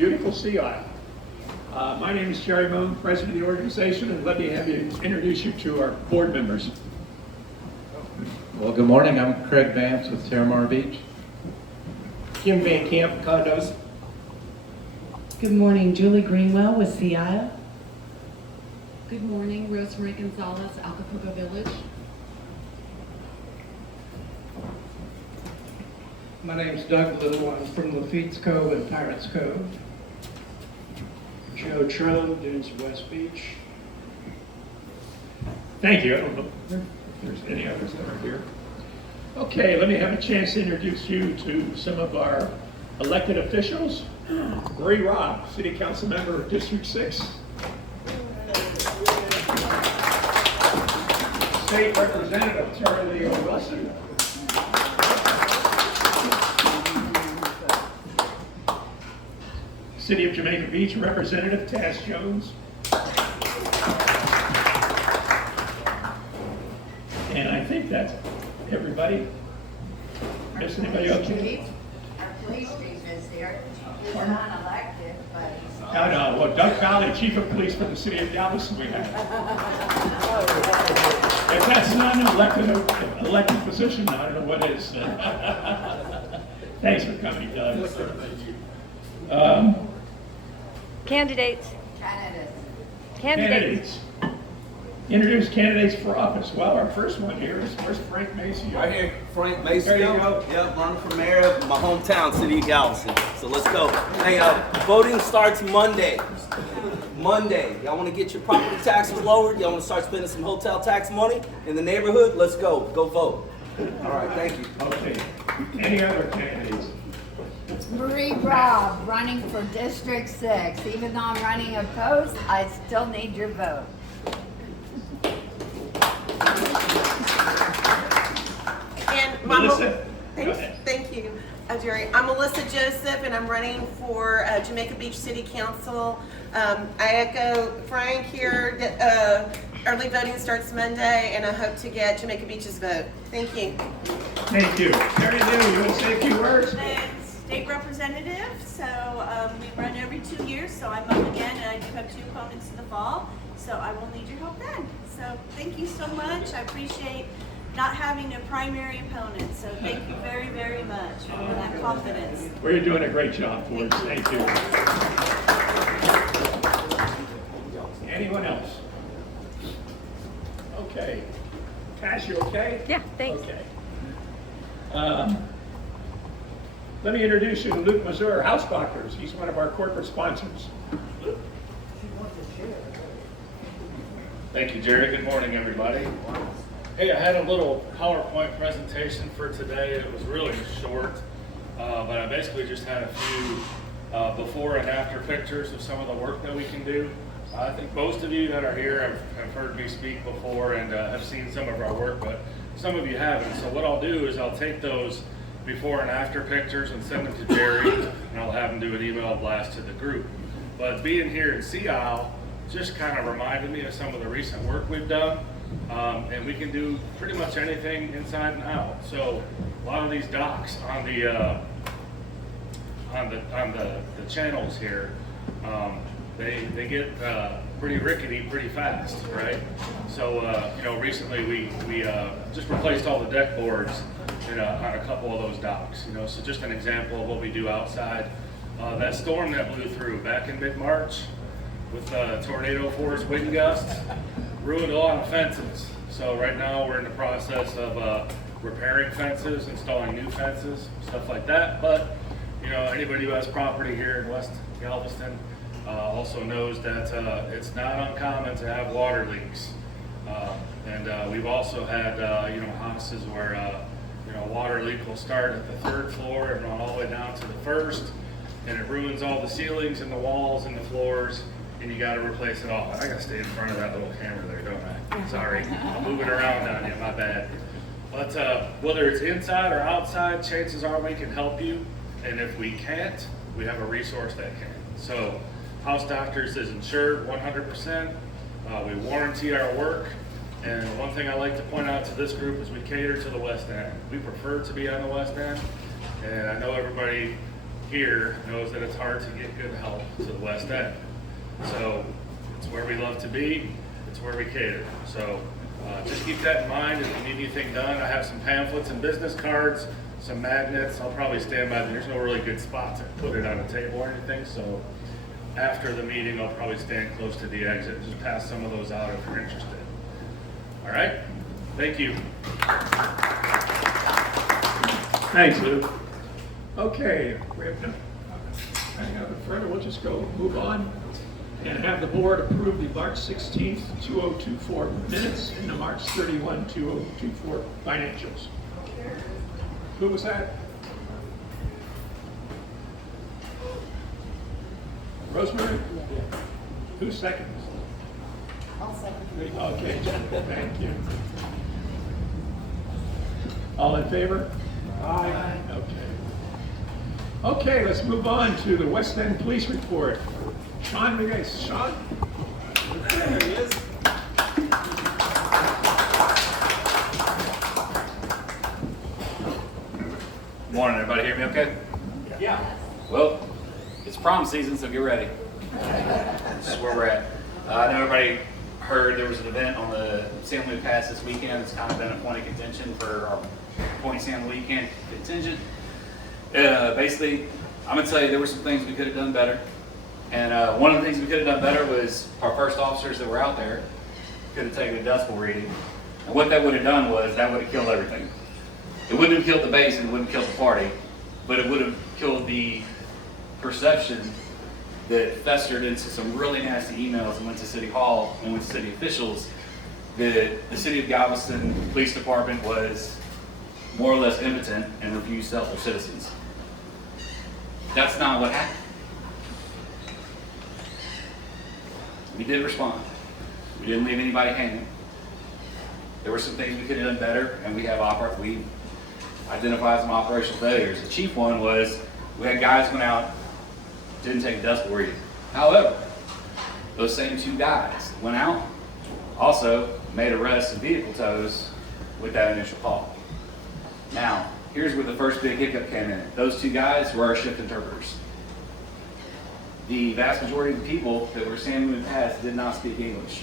beautiful sea isle. My name is Jerry Moon, president of the organization, and let me have you introduce you to our board members. Well, good morning. I'm Craig Vance with Terramar Beach. Kim Van Camp, condos. Good morning, Julie Greenwell with Sea Isle. Good morning, Rosemary Gonzalez, Acapulco Village. My name's Doug Little. I'm from Lafitte's Cove and Pirates Cove. Joe Trump, Dunes West Beach. Thank you. I don't know if there's any others that are here. Okay, let me have a chance to introduce you to some of our elected officials. Bree Robb, City Council Member of District 6. State Representative Terry Lee Wilson. City of Jamaica Beach Representative Taz Jones. And I think that's everybody. Miss anybody else? Our police chief is here. He's not elected, but he's... No. Well, Doug Fowley, Chief of Police for the City of Galveston, we have. If that's not an elected position, I don't know what is. Thanks for coming, Doug. Candidates. Candidates. Introduce candidates for office. Well, our first one here is where's Frank Macy? Right here, Frank Macy. There you go. Yep, running for mayor of my hometown, City of Galveston. So let's go. Hey, voting starts Monday. Monday. Y'all want to get your property taxes lowered? Y'all want to start spending some hotel tax money in the neighborhood? Let's go. Go vote. All right, thank you. Okay. Any other candidates? Marie Robb, running for District 6. Even though I'm running opposed, I still need your vote. And Melissa, go ahead. thank you, Jerry. I'm Melissa Joseph, and I'm running for Jamaica Beach City Council. I echo Frank here. Early voting starts Monday, and I hope to get Jamaica Beach's vote. Thank you. Thank you. Terry Lou, you want to say a few words? State representative, so we run every 2 years, so I'm up again, and I do have 2 opponents in the fall, so I will need your help then. So thank you so much. I appreciate not having a primary opponent, so thank you very, very much for that confidence. Well, you're doing a great job for us. Thank you. Anyone else? Okay. Cash, you okay? Yeah, thanks. Okay. Let me introduce you to Luke Mazur, House Doctors. He's one of our corporate sponsors. Thank you, Jerry. Good morning, everybody. Hey, I had a little PowerPoint presentation for today. It was really short, but I basically just had a few before and after pictures of some of the work that we can do. I think most of you that are here have heard me speak before and have seen some of our work, but some of you haven't. So what I'll do is I'll take those before and after pictures and send them to Jerry, and I'll have him do an email blast to the group. But being here in Sea Isle just kind of reminded me of some of the recent work we've done, and we can do pretty much anything inside and out. So a lot of these docks on the channels here, they get pretty rickety pretty fast, right? So recently we just replaced all the deck boards on a couple of those docks. So just an example of what we do outside. That storm that blew through back in mid-March with tornado force wind gusts ruined a lot of fences. So right now we're in the process of repairing fences, installing new fences, stuff like that. But anybody who has property here in West Galveston also knows that it's not uncommon to have water leaks. And we've also had houses where a water leak will start at the 3rd floor and run all the way down to the 1st, and it ruins all the ceilings and the walls and the floors, and you got to replace it all. I got to stay in front of that little camera there, don't I? Sorry, I'm moving around on you, my bad. But whether it's inside or outside, chances are we can help you, and if we can't, we have a resource that can. So House Doctors is insured 100%. We warranty our work. And one thing I like to point out to this group is we cater to the West End. We prefer to be on the West End. And I know everybody here knows that it's hard to get good help to the west end. So it's where we love to be, it's where we cater. So just keep that in mind. If you need anything done, I have some pamphlets and business cards, some magnets. I'll probably stand by. There's no really good spot to put it on a table or anything. So after the meeting, I'll probably stand close to the exit and just pass some of those out if you're interested. All right? Thank you. Thanks, Lou. Okay, we have nothing further. We'll just move on and have the board approve the March 16th, 2024 minutes and the March 31, 2024 financials. Who was that? Rosemary? Who seconds? I'll second. Okay, Jen, thank you. All in favor? Aye. Okay. Okay, let's move on to the West End Police Report. Sean Migues. Sean? There he is. Morning, everybody. Hear me okay? Yeah. Well, it's prom season, so get ready. This is where we're at. I know everybody heard there was an event on the San Luis Pass this weekend. It's kind of been a point of contention for our Point San Luis weekend contingent. Basically, I'm going to tell you there were some things we could have done better. And one of the things we could have done better was our first officers that were out there could have taken a decibel reading. And what that would have done was that would have killed everything. It wouldn't have killed the base and it wouldn't have killed the party, but it would have killed the perception that festered into some really nasty emails and went to City Hall and went to city officials that the City of Galveston Police Department was more or less impotent and refused to help their citizens. That's not what happened. We did respond. We didn't leave anybody hanging. There were some things we could have done better, and we identified some operational failures. The chief one was we had guys went out, didn't take a decibel reading. However, those same two guys went out, also made arrests and vehicle tows with that initial call. Now, here's where the first big hiccup came in. Those two guys were our shift interpreters. The vast majority of the people that were standing in the past did not speak English.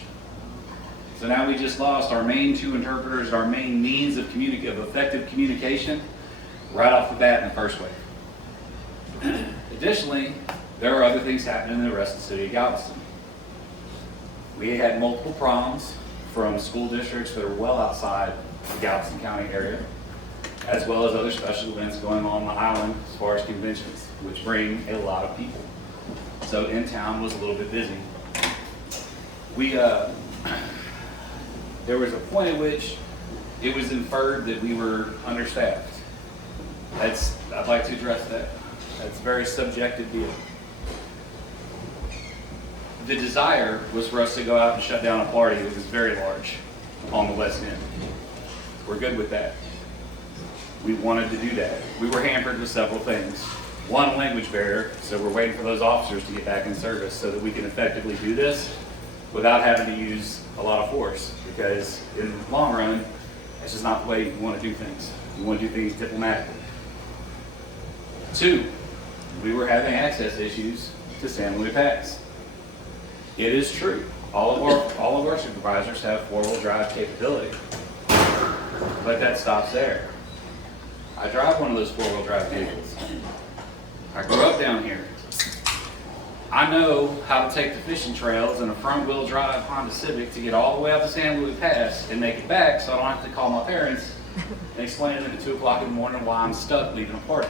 So now we just lost our main two interpreters, our main means of effective communication, right off the bat in the first wave. Additionally, there are other things happening in the rest of the city of Galveston. We had multiple proms from school districts that are well outside the Galveston County area, as well as other special events going on the island as far as conventions, which bring a lot of people. So in town was a little bit busy. There was a point at which it was inferred that we were understaffed. I'd like to address that. That's a very subjective deal. The desire was for us to go out and shut down a party that was very large on the West End. We're good with that. We wanted to do that. We were hampered with several things. One, a language barrier, so we're waiting for those officers to get back in service so that we can effectively do this without having to use a lot of force, because in the long run, that's just not the way you want to do things. You want to do things diplomatically. Two, we were having access issues to San Luis Pass. It is true, all of our supervisors have four-wheel drive capability, but that stops there. I drive one of those four-wheel drive vehicles. I grew up down here. I know how to take the fishing trails in a front-wheel drive Honda Civic to get all the way up to San Luis Pass and make it back so I don't have to call my parents and explain to them at 2 o'clock in the morning why I'm stuck leaving a party.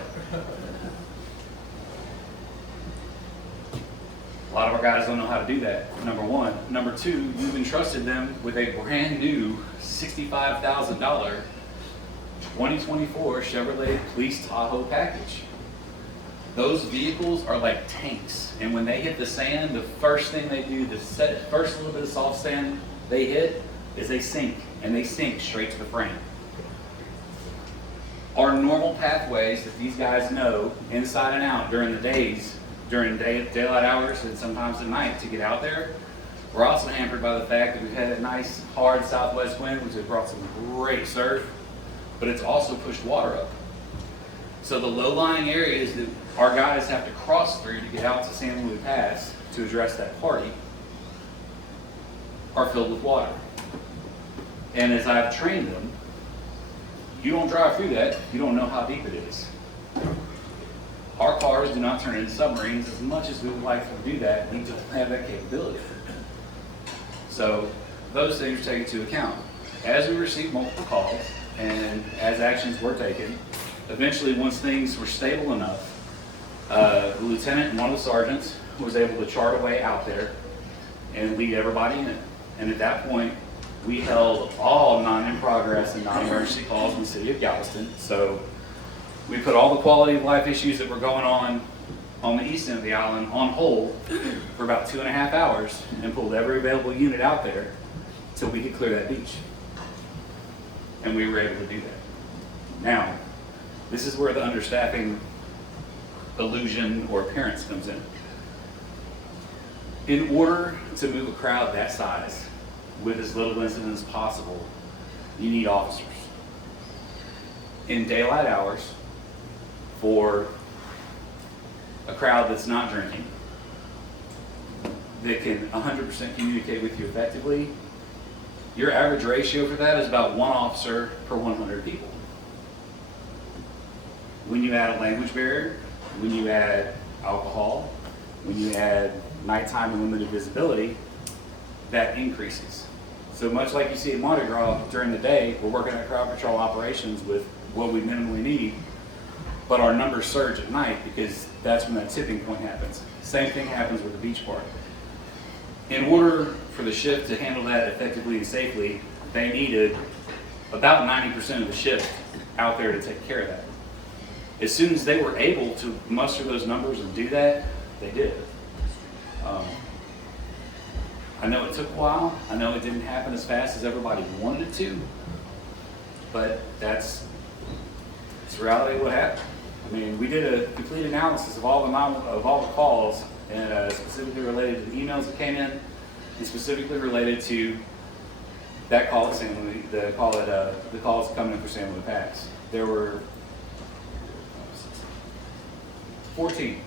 A lot of our guys don't know how to do that, number one. Number two, you've entrusted them with a brand new $65,000 2024 Chevrolet Police Tahoe package. Those vehicles are like tanks, and when they hit the sand, the first thing they do, the first little bit of soft sand they hit, is they sink, and they sink straight to the frame. Our normal pathways that these guys know inside and out during the days, during daylight hours, and sometimes at night to get out there, we're also hampered by the fact that we've had a nice hard southwest wind, which has brought some great surf, but it's also pushed water up. So the low-lying areas that our guys have to cross through to get out to San Luis Pass to address that party are filled with water. And as I've trained them, you don't drive through that, you don't know how deep it is. Our cars do not turn into submarines. As much as we would like to do that, we don't have that capability. So those things are taken into account. As we received multiple calls and as actions were taken, eventually once things were stable enough, the lieutenant and one of the sergeants was able to chart a way out there and lead everybody in. And at that point, we held all non-in-progress and non-emergency calls in the city of Galveston. So we put all the quality of life issues that were going on the east end of the island on hold for about 2.5 hours and pulled every available unit out there till we could clear that beach. And we were able to do that. Now, this is where the understaffing illusion or appearance comes in. In order to move a crowd that size with as little incident as possible, you need officers. In daylight hours, for a crowd that's not drinking, that can 100% communicate with you effectively, your average ratio for that is about 1 officer per 100 people. When you add a language barrier, when you add alcohol, when you add nighttime and limited visibility, that increases. So much like you see at Mardi Gras during the day, we're working at crowd patrol operations with what we minimally need, but our numbers surge at night because that's when that tipping point happens. Same thing happens with the beach party. In order for the shift to handle that effectively and safely, they needed about 90% of the shift out there to take care of that. As soon as they were able to muster those numbers and do that, they did. I know it took a while. I know it didn't happen as fast as everybody wanted it to, but that's the reality of what happened. I mean, we did a complete analysis of all the calls, and specifically related to the emails that came in, and specifically related to that call at San Luis, the calls coming in for San Luis Pass. There were 14.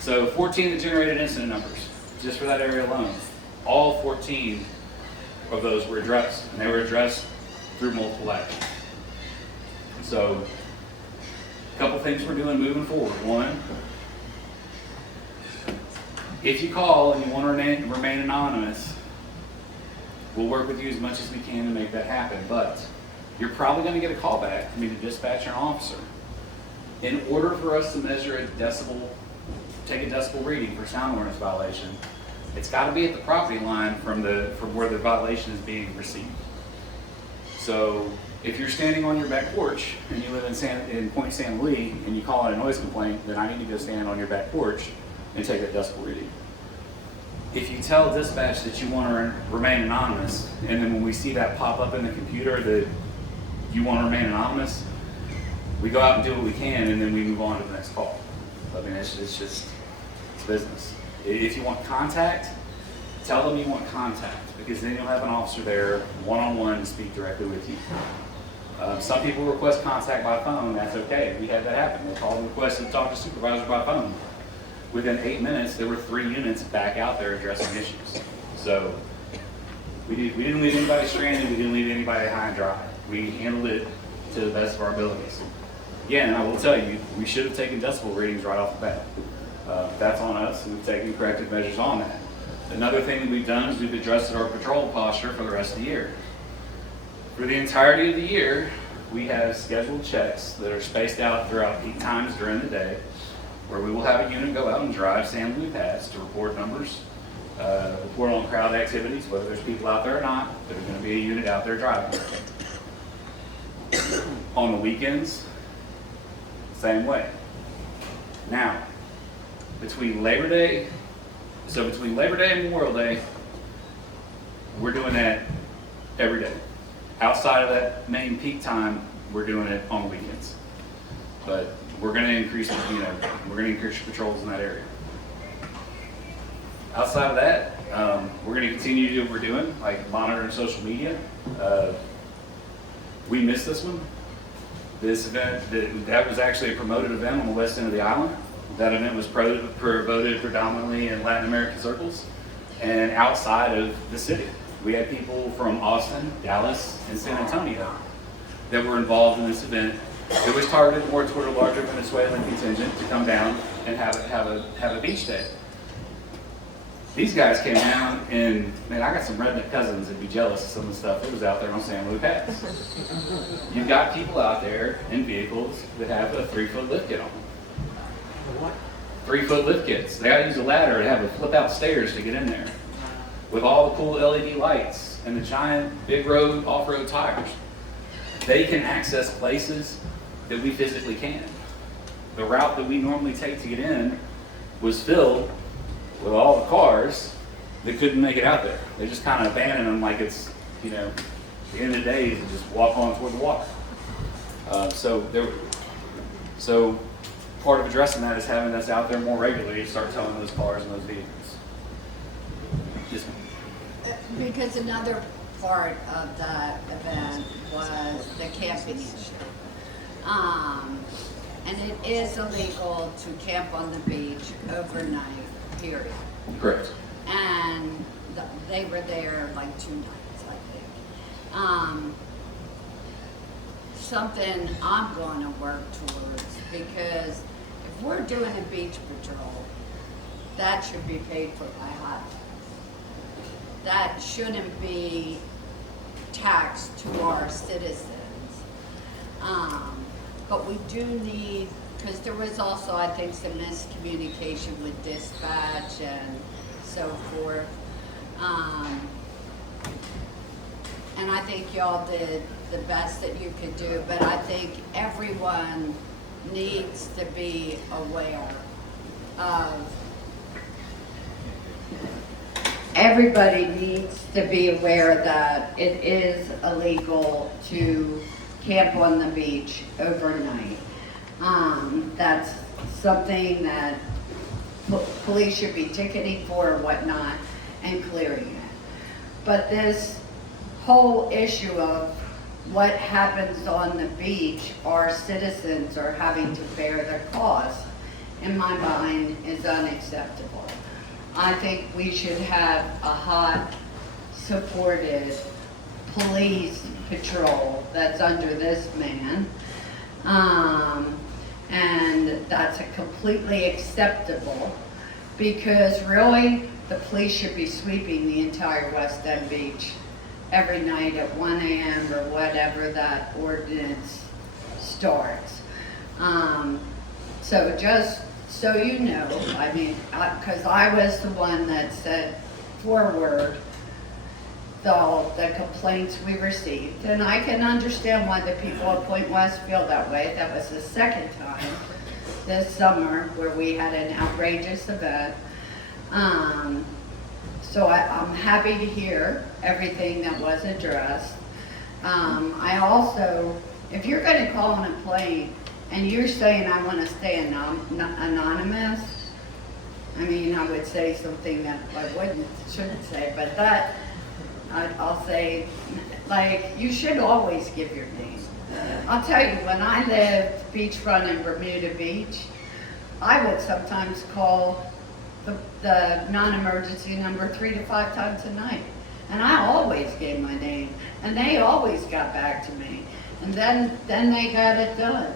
So 14 that generated incident numbers, just for that area alone. All 14 of those were addressed, and they were addressed through multiple actions. So a couple things we're doing moving forward. One, if you call and you want to remain anonymous, we'll work with you as much as we can to make that happen. But you're probably going to get a call back from either dispatcher or officer. In order for us to measure a decibel, take a decibel reading for sound awareness violation, it's got to be at the property line from where the violation is being received. So if you're standing on your back porch and you live in Point San Luis and you call in a noise complaint, then I need to go stand on your back porch and take that decibel reading. If you tell dispatch that you want to remain anonymous, and then when we see that pop up in the computer that you want to remain anonymous, we go out and do what we can, and then we move on to the next call. I mean, it's business. If you want contact, tell them you want contact, because then you'll have an officer there one-on-one to speak directly with you. Some people request contact by phone. That's okay. We had that happen. They called and requested to talk to supervisor by phone. Within 8 minutes, there were 3 units back out there addressing issues. So we didn't leave anybody stranded. We didn't leave anybody high and dry. We handled it to the best of our abilities. Again, I will tell you, we should have taken decibel readings right off the bat. That's on us, and we've taken corrective measures on that. Another thing that we've done is we've adjusted our patrol posture for the rest of the year. For the entirety of the year, we have scheduled checks that are spaced out throughout peak times during the day, where we will have a unit go out and drive San Luis Pass to report numbers, report on crowd activities, whether there's people out there or not. There's going to be a unit out there driving. On the weekends, same way. Now, between Labor Day and Memorial Day, we're doing that every day. Outside of that main peak time, we're doing it on the weekends. But we're going to increase, patrols in that area. Outside of that, we're going to continue to do what we're doing, like monitoring social media. We missed this one. This event, that was actually a promoted event on the west end of the island. That event was voted predominantly in Latin American circles and outside of the city. We had people from Austin, Dallas, and San Antonio that were involved in this event. It was targeted more toward a larger Venezuelan contingent to come down and have a beach day. These guys came down, and man, I got some redneck cousins that'd be jealous of some of the stuff that was out there on San Luis Pass. You've got people out there in vehicles that have a 3-foot lift kit on them. What? 3-foot lift kits. They gotta use a ladder to have a flip out stairs to get in there. With all the cool LED lights and the giant big road off-road tires. They can access places that we physically can. The route that we normally take to get in was filled with all the cars that couldn't make it out there. They just kind of abandon them like it's, you know, the end of the day, and just walk on toward the water. So part of addressing that is having us out there more regularly to start towing those cars and those vehicles. Yes, ma'am. Because another part of that event was the camping issue. And it is illegal to camp on the beach overnight, period. Correct. And they were there like 2 nights, I think. Something I'm going to work towards, because if we're doing a beach patrol, that should be paid for by hot tax. That shouldn't be taxed to our citizens. But we do need, because there was also, I think, some miscommunication with dispatch and so forth. And I think y'all did the best that you could do, but I think everyone needs to be aware of, everybody needs to be aware that it is illegal to camp on the beach overnight. That's something that police should be ticketing for or whatnot and clearing it. But this whole issue of what happens on the beach, our citizens are having to bear the cost, in my mind, is unacceptable. I think we should have a hot, supported police patrol that's under this man. And that's completely acceptable, because really the police should be sweeping the entire West End Beach every night at 1 a.m. or whatever that ordinance starts. So just so you know, I mean, because I was the one that said forward the complaints we received, and I can understand why the people at Point West feel that way. That was the second time this summer where we had an outrageous event. So I'm happy to hear everything that was addressed. I also, if you're going to call on a plane and you're saying I want to stay anonymous, I mean, I would say something that I shouldn't say, but that I'll say, like, you should always give your name. I'll tell you, when I lived beachfront in Bermuda Beach, I would sometimes call the non-emergency number 3 to 5 times a night. And I always gave my name, and they always got back to me. And then they got it done.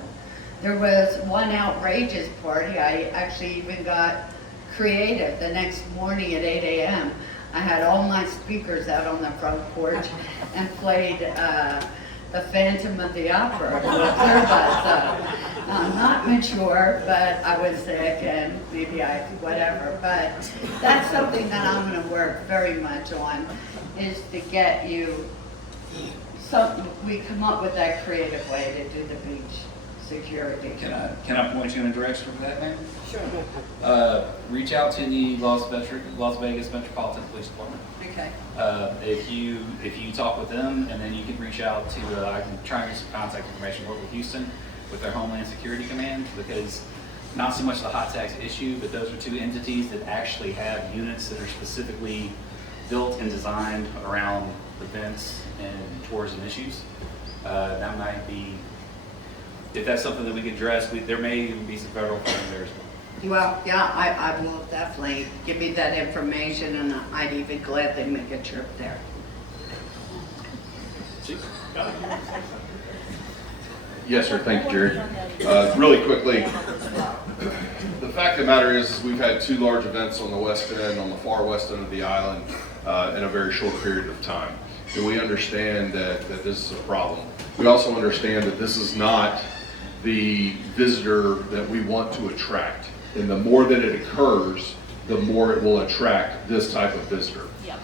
There was one outrageous party. I actually even got creative. The next morning at 8 a.m., I had all my speakers out on the front porch and played the Phantom of the Opera with Clearbus. I'm not mature, but I was sick and maybe whatever. But that's something that I'm going to work very much on, is to get you we come up with that creative way to do the beach security. Can I point you in a direction for that, ma'am? Sure. Reach out to the Las Vegas Metropolitan Police Department. Okay. If you talk with them, and then you can reach out to, I can try and get some contact information, work with Houston, with their Homeland Security Command, because not so much the hot tax issue, but those are two entities that actually have units that are specifically built and designed around events and tourism issues. That might be if that's something that we can address, there may even be some federal funding there as well. Well, yeah, I will definitely give me that information, and I'd even gladly make a trip there. Yes, sir. Thank you, Jerry. Really quickly, the fact of the matter is we've had 2 large events on the west end, on the far west end of the island, in a very short period of time. And we understand that this is a problem. We also understand that this is not the visitor that we want to attract. And the more that it occurs, the more it will attract this type of visitor. Yep.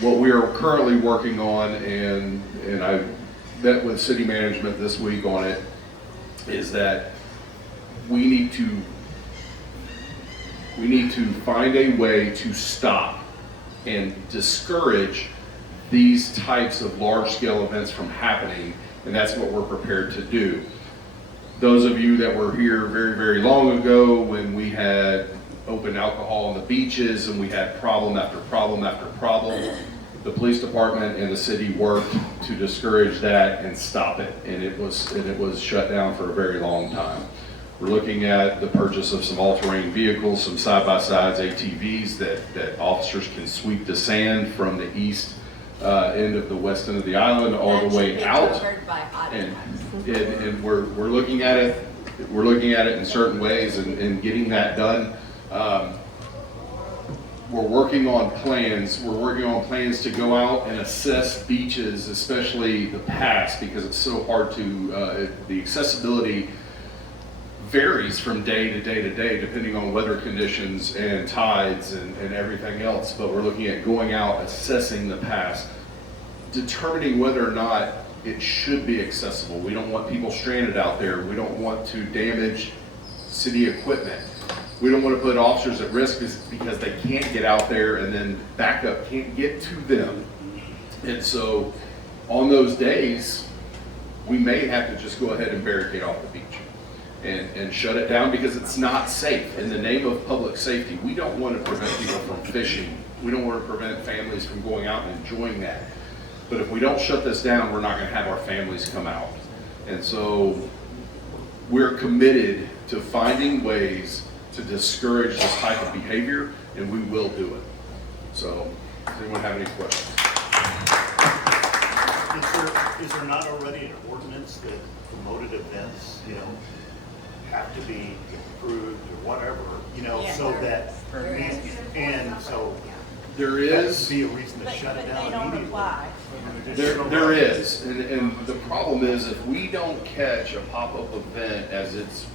What we are currently working on, and I met with city management this week on it, is that we need to find a way to stop and discourage these types of large-scale events from happening, and that's what we're prepared to do. Those of you that were here very, very long ago when we had open alcohol on the beaches and we had problem after problem after problem, the police department and the city worked to discourage that and stop it, and it was shut down for a very long time. We're looking at the purchase of some all-terrain vehicles, some side-by-sides, ATVs that officers can sweep the sand from the east end of the west end of the island all the way out. And we're looking at it. We're looking at it in certain ways and getting that done. We're working on plans. We're working on plans to go out and assess beaches, especially the pass, because it's so hard to, the accessibility varies from day to day to day, depending on weather conditions and tides and everything else. But we're looking at going out, assessing the pass, determining whether or not it should be accessible. We don't want people stranded out there. We don't want to damage city equipment. We don't want to put officers at risk because they can't get out there and then backup can't get to them. And so on those days, we may have to just go ahead and barricade off the beach and shut it down because it's not safe. In the name of public safety, we don't want to prevent people from fishing. We don't want to prevent families from going out and enjoying that. But if we don't shut this down, we're not going to have our families come out. And so we're committed to finding ways to discourage this type of behavior, and we will do it. So, does anyone have any questions? Is there not already an ordinance that promoted events, have to be approved or whatever, so that, and so there is be a reason to shut it down immediately. There is, and the problem is if we don't catch a pop-up event as it's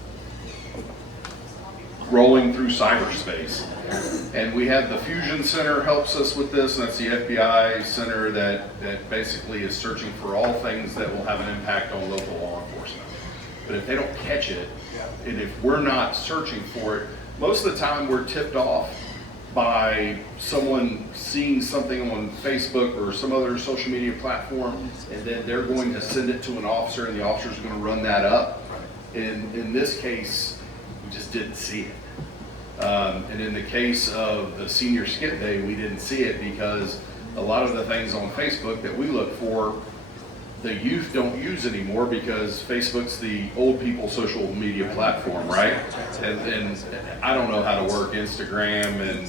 rolling through cyberspace, and we have the Fusion Center helps us with this, and that's the FBI center that basically is searching for all things that will have an impact on local law enforcement. But if they don't catch it, and if we're not searching for it, most of the time we're tipped off by someone seeing something on Facebook or some other social media platform, and then they're going to send it to an officer, and the officer's going to run that up. In this case, we just didn't see it. And in the case of the senior skip day, we didn't see it because a lot of the things on Facebook that we look for, the youth don't use anymore because Facebook's the old people social media platform, right? And I don't know how to work Instagram and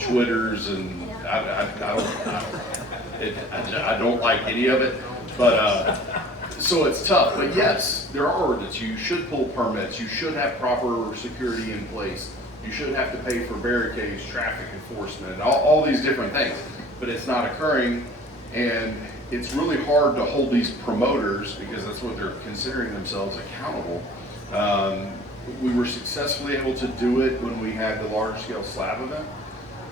Twitters, and I don't like any of it, but so it's tough. But yes, there are ordinances. You should pull permits. You should have proper security in place. You shouldn't have to pay for barricades, traffic enforcement, all these different things. But it's not occurring, and it's really hard to hold these promoters, because that's what they're considering themselves, accountable. We were successfully able to do it when we had the large-scale slab event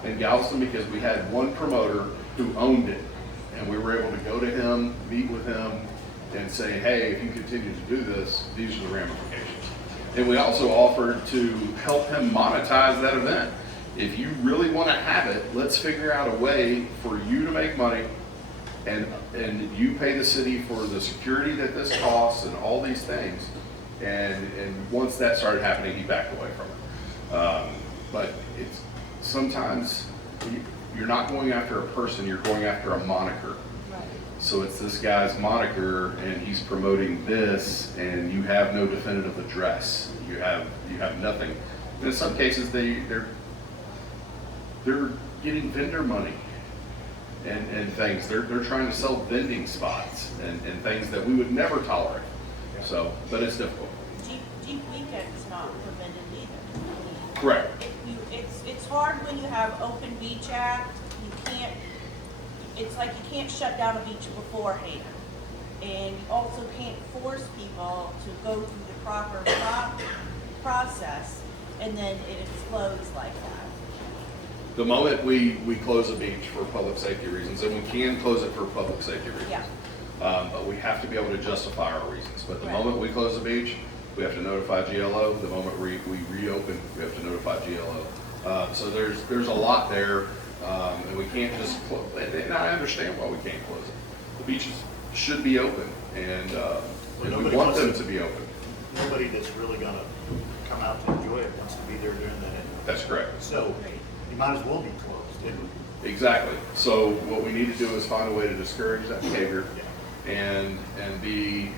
in Galveston because we had one promoter who owned it, and we were able to go to him, meet with him, and say, hey, if you continue to do this, these are the ramifications. And we also offered to help him monetize that event. If you really want to have it, let's figure out a way for you to make money, and you pay the city for the security that this costs and all these things. And once that started happening, he backed away from it. But it's sometimes you're not going after a person, you're going after a moniker. So it's this guy's moniker, and he's promoting this, and you have no definitive address. You have nothing. And in some cases, they're getting vendor money and things. They're trying to sell vending spots and things that we would never tolerate. So, but it's difficult. Jeep weekend is not prevented either. Correct. It's hard when you have open beach act. You can't. It's like you can't shut down a beach beforehand, and you also can't force people to go through the proper process, and then it explodes like that. The moment we close a beach for public safety reasons, and we can close it for public safety reasons, Yeah. but we have to be able to justify our reasons. But the Right. moment we close the beach, we have to notify GLO. The moment we reopen, we have to notify GLO. So there's a lot there, and we can't just close. And I understand why we can't close it. The beaches should be open, and we nobody want wants them to- to be open. Nobody that's really gonna come out to enjoy it wants to be there during that anyway. That's correct. So you might as well be closed, didn't we? Exactly. So what we need to do is find a way to discourage that behavior and be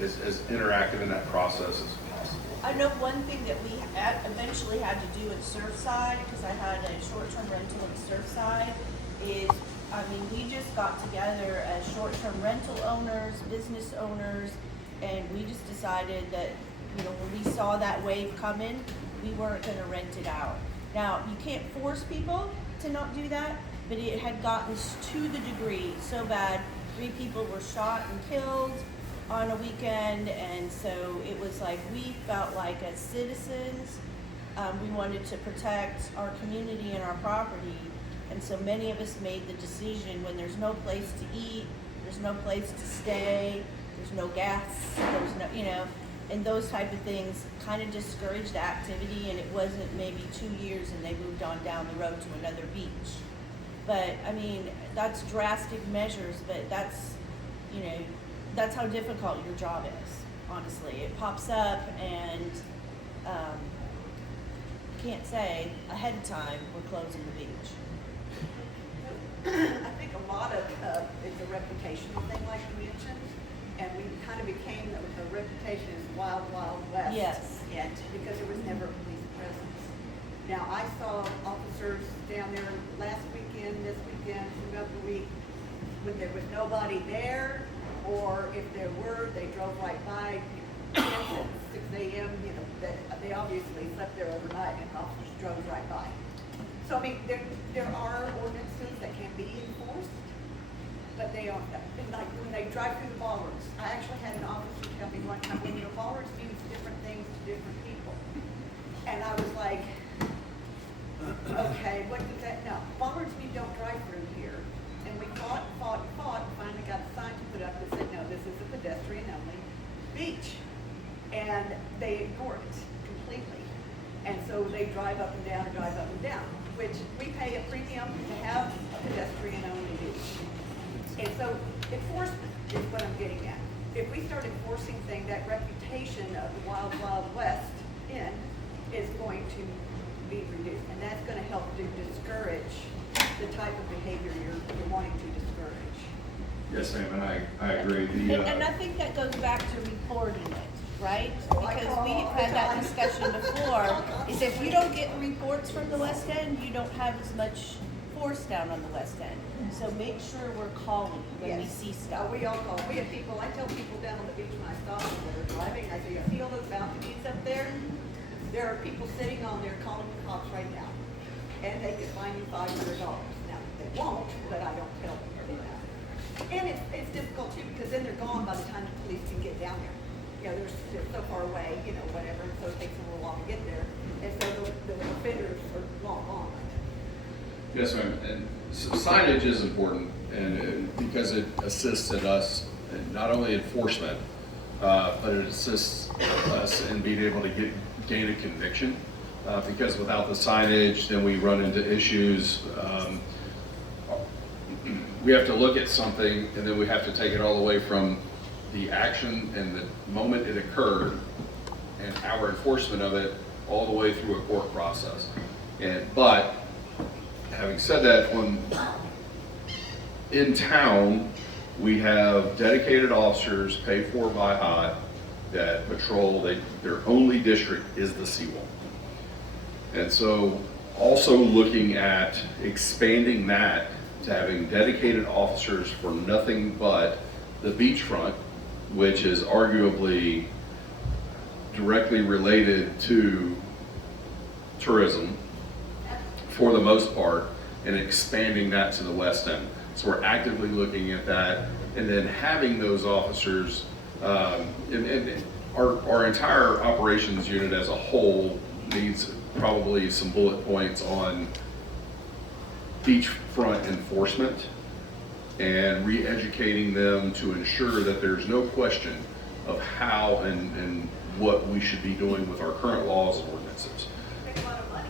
as interactive in that process as possible. I know one thing that we eventually had to do in Surfside, because I had a short-term rental in Surfside, is, I mean, we just got together as short-term rental owners, business owners, and we just decided that, you know, when we saw that wave coming, we weren't gonna rent it out. Now, you can't force people to not do that, but it had gotten to the degree so bad, 3 people were shot and killed on a weekend, and so it was like we felt like as citizens, we wanted to protect our community and our property, and so many of us made the decision when there's no place to eat, there's no place to stay, there's no gas, there's no, you know, and those type of things kind of discouraged the activity, and it wasn't maybe 2 years and they moved on down the road to another beach. But I mean, that's drastic measures, but that's, you know, that's how difficult your job is, honestly. It pops up and can't say ahead of time we're closing the beach. I think a lot of it's a reputational thing, like you mentioned, and we kind of became the reputation as Wild Wild West. Yes. And because there was never a police presence. Now, I saw officers down there last weekend, this weekend, throughout the week, when there was nobody there, or if there were, they drove right by, 6 a.m., you know, they obviously slept there overnight, and officers drove right by. So, I mean, there are ordinances that can be enforced, but they aren't, like, when they drive through the bollards, I actually had an officer tell me one time, when your bollards means different things to different people. And I was like, okay, what does that, no, bollards mean don't drive through here. And we fought, and finally got a sign to put up that said, no, this is a pedestrian-only beach. And they ignore it completely. And so they drive up and down, which we pay a premium to have a pedestrian-only beach. And so enforcement is what I'm getting at. If we start enforcing things, that reputation of the Wild Wild West Inn is going to be reduced. And that's going to help to discourage the type of behavior you're wanting to discourage. Yes, ma'am, and I agree. And I think that goes back to reporting it, right? Because we've had that discussion before, is if you don't get reports from the West End, you don't have as much force down on the West End. So make sure we're calling when we see stuff. We all call. We have people, I tell people down on the beach when I stop them that are driving, I say, you see all those balconies up there? There are people sitting on there calling the cops right now. And they could fine you $500. Now, they won't, but I don't tell them to do that. And it's difficult too, because then they're gone by the time the police can get down there. You know, they're so far away, you know, whatever, and so it takes them a little while to get there. And so the offenders are long gone. Yes, ma'am. And signage is important, and because it assists in us, in not only enforcement, but it assists us in being able to gain a conviction. Because without the signage, then we run into issues. We have to look at something, and then we have to take it all the way from the action and the moment it occurred, and our enforcement of it, all the way through a court process. But having said that, In town, we have dedicated officers paid for by HOT that patrol, their only district is the seawall. And so also looking at expanding that to having dedicated officers for nothing but the beachfront, which is arguably directly related to tourism for the most part, and expanding that to the west end. So we're actively looking at that, and then having those officers, and our entire operations unit as a whole needs probably some bullet points on beachfront enforcement and re-educating them to ensure that there's no question of how and what we should be doing with our current laws and ordinances. Take a lot of money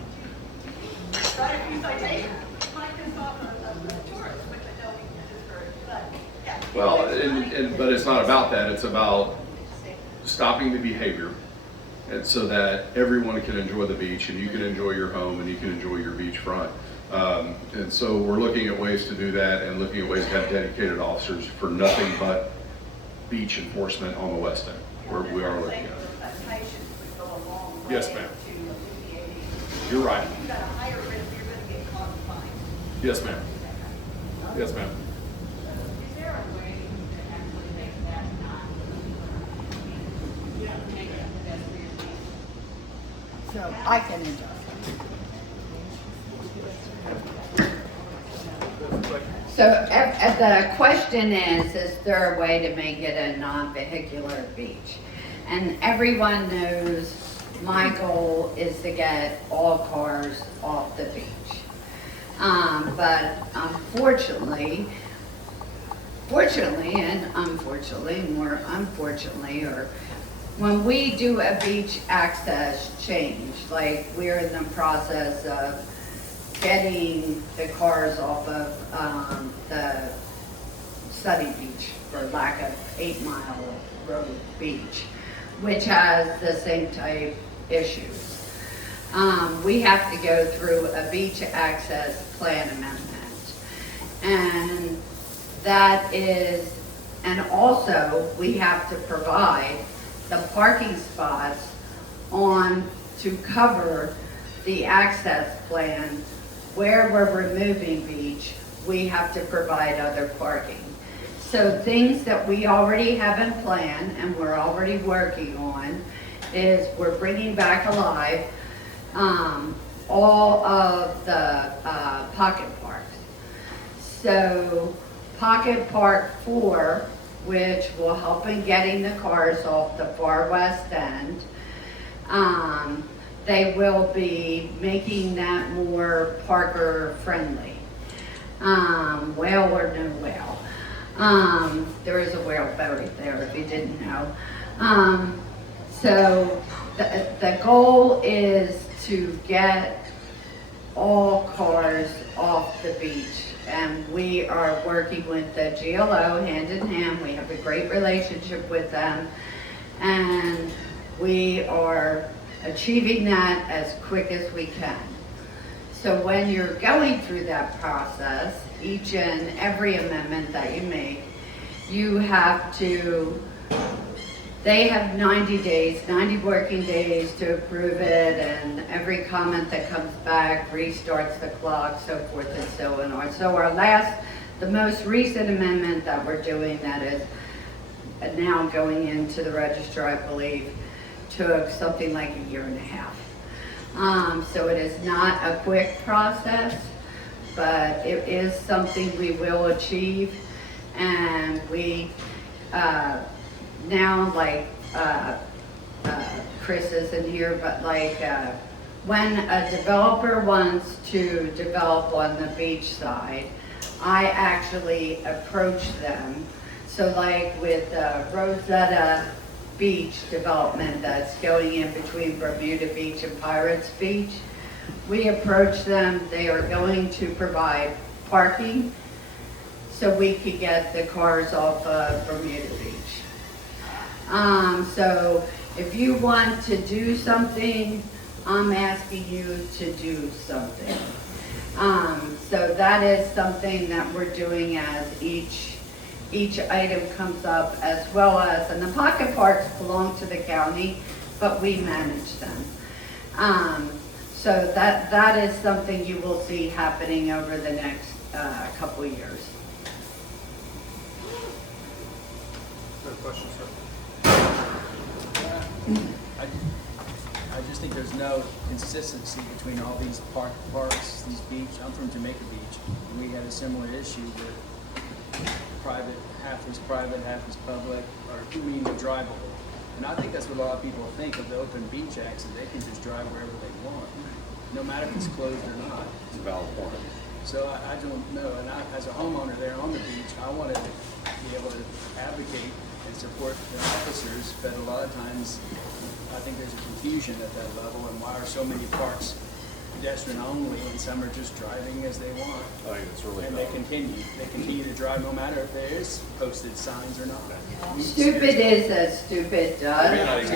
too. Right, if you citation, might piss off a tourist, which I know we can discourage, but yeah. Well, but it's not about that, it's about stopping the behavior, and so that everyone can enjoy the beach, and you can enjoy your home, and you can enjoy your beachfront. And so we're looking at ways to do that, and looking at ways to have dedicated officers for nothing but beach enforcement on the west end, where we are looking at it. Yes, ma'am. You're right. You got a higher risk, you're gonna get caught and fined. Yes, ma'am. Yes, ma'am. Is there a way to actually make that not make it a pedestrian beach? So I can adjust. So the question is there a way to make it a non-vehicular beach? And everyone knows my goal is to get all cars off the beach. But fortunately, and unfortunately, more unfortunately, or when we do a beach access change, like we're in the process of getting the cars off of the Sunny Beach, for lack of 8 Mile Road Beach, which has the same type issues. We have to go through a beach access plan amendment. And that is, and also we have to provide the parking spots on to cover the access plan. Where we're removing beach, we have to provide other parking. So things that we already have in plan and we're already working on is we're bringing back alive all of the pocket parks. So Pocket Park 4, which will help in getting the cars off the far west end, they will be making that more Parker friendly. Whale or no whale. There is a whale buried there if you didn't know. So the goal is to get all cars off the beach. And we are working with the GLO hand in hand. We have a great relationship with them. And we are achieving that as quick as we can. So when you're going through that process, each and every amendment that you make, you have to, they have 90 days, 90 working days to approve it, and every comment that comes back restarts the clock, so forth and so on. So our the most recent amendment that we're doing that is now going into the register, I believe, took something like a year and a half. So it is not a quick process, but it is something we will achieve. And we now, like Chris isn't here, but like when a developer wants to develop on the beach side, I actually approach them. So like with Rosetta Beach development that's going in between Bermuda Beach and Pirates Beach, we approach them. They are going to provide parking so we could get the cars off of Bermuda Beach. So if you want to do something I'm asking you to do something. So that is something that we're doing as each item comes up, as well as, and the pocket parks belong to the county, but we manage them. So that is something you will see happening over the next couple years. Good question, sir. I just think there's no consistency between all these parks, these beaches. I'm from Jamaica Beach, and we had a similar issue where private, half is private, half is public, or drivable. And I think that's what a lot of people think of the Open Beach Act, that they can just drive wherever they want, no matter if it's closed or not. It's a valid point. So I don't know, and as a homeowner there on the beach, I want to be able to advocate and support the officers, but a lot of times I think there's a confusion at that level, and why are so many parks pedestrian only and some are just driving as they want? I think it's really and they continue to drive no matter if there is posted signs or not. Stupid is as stupid does.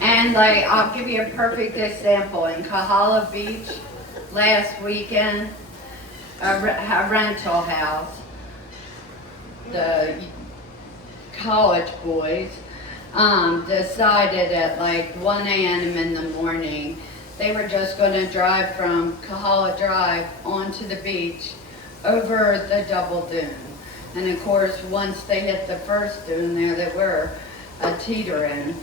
And I'll give you a perfect example. In Kahala Beach, last weekend, a rental house, the college boys decided at 1 a.m. in the morning they were just going to drive from Kahala Drive onto the beach over the double dune. And of course, once they hit the first dune there, they were teetering.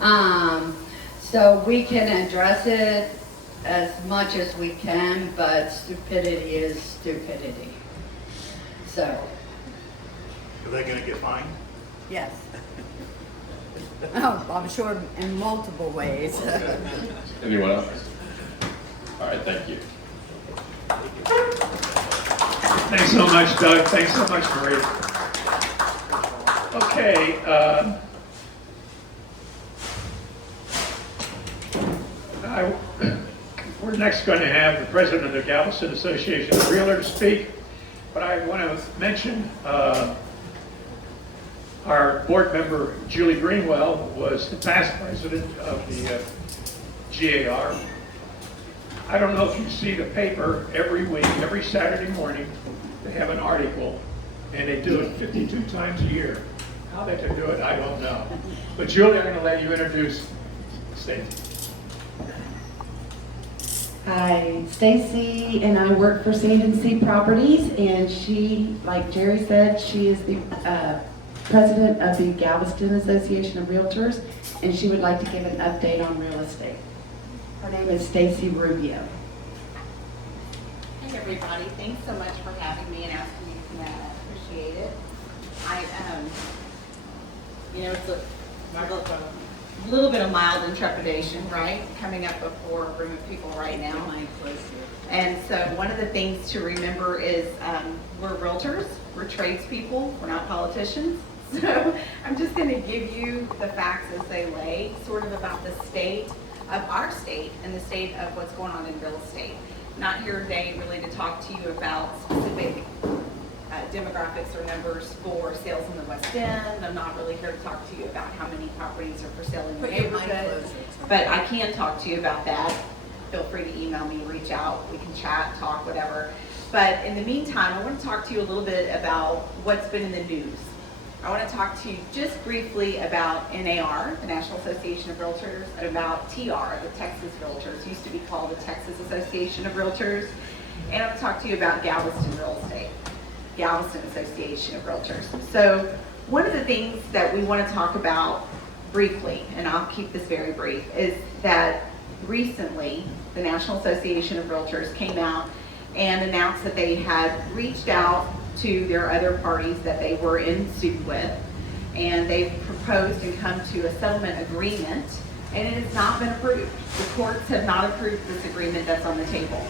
So we can address it as much as we can, but stupidity is stupidity. So. Are they gonna get fined? Yes. Oh, I'm sure in multiple ways. Anyone else? All right, thank you. Thanks so much, Doug. Thanks so much, Marie. Okay. We're next going to have the president of the Galveston Association of Realtors speak, but I want to mention our board member, Julie Greenwell, was the past president of the GAR. I don't know if you see the paper every week, every Saturday morning, they have an article, and they do it 52 times a year. How they can do it, I don't know. But Julie, I'm going to let you introduce Stacey. Hi, Stacey and I work for C&C Properties, and she, like Jerry said, she is the president of the Galveston Association of Realtors, and she would like to give an update on real estate. Her name is Stacey Rubio. Hey everybody, thanks so much for having me and asking me to come out. I appreciate it. It's a little bit of mild intrepidation, right? Coming up before a room of people right now. And so one of the things to remember is we're realtors, we're tradespeople, we're not politicians. So I'm just going to give you the facts as they lay, sort of about the state of our state and the state of what's going on in real estate. Not here today really to talk to you about specific demographics or numbers for sales in the West End. I'm not really here to talk to you about how many properties are for sale in your neighborhood, but I can talk to you about that. Feel free to email me, reach out, we can chat, talk, whatever. But in the meantime, I want to talk to you a little bit about what's been in the news. I want to talk to you just briefly about NAR, the National Association of Realtors, and about TR, the Texas Realtors, used to be called the Texas Association of Realtors. And I'm going to talk to you about Galveston Real Estate, Galveston Association of Realtors. So one of the things that we want to talk about briefly, and I'll keep this very brief, is that recently the National Association of Realtors came out and announced that they had reached out to their other parties that they were in suit with, and they've proposed and come to a settlement agreement, and it has not been approved. The courts have not approved this agreement that's on the table.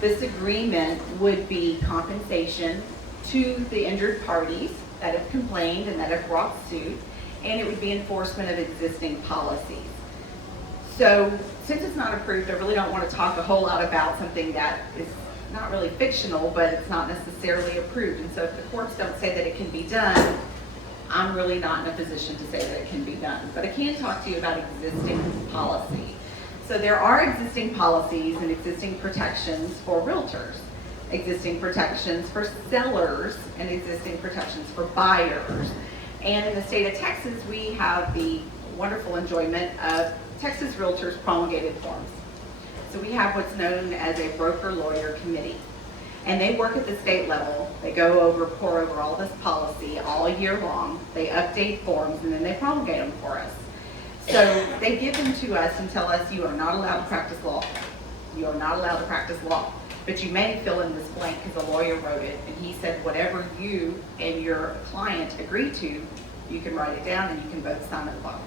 This agreement would be compensation to the injured parties that have complained and that have brought suit, and it would be enforcement of existing policies. So since it's not approved, I really don't want to talk a whole lot about something that is not really fictional, but it's not necessarily approved. And so if the courts don't say that it can be done, I'm really not in a position to say that it can be done. But I can talk to you about existing policy. So there are existing policies and existing protections for realtors, existing protections for sellers, and existing protections for buyers. And in the state of Texas, we have the wonderful enjoyment of Texas Realtors promulgated forms. So we have what's known as a broker-lawyer committee. And they work at the state level. They go over, pour over all this policy all year long. They update forms, and then they promulgate them for us. So they give them to us and tell us, you are not allowed to practice law. You are not allowed to practice law. But you may fill in this blank because a lawyer wrote it, and he said whatever you and your client agree to, you can write it down and you can both sign at the bottom.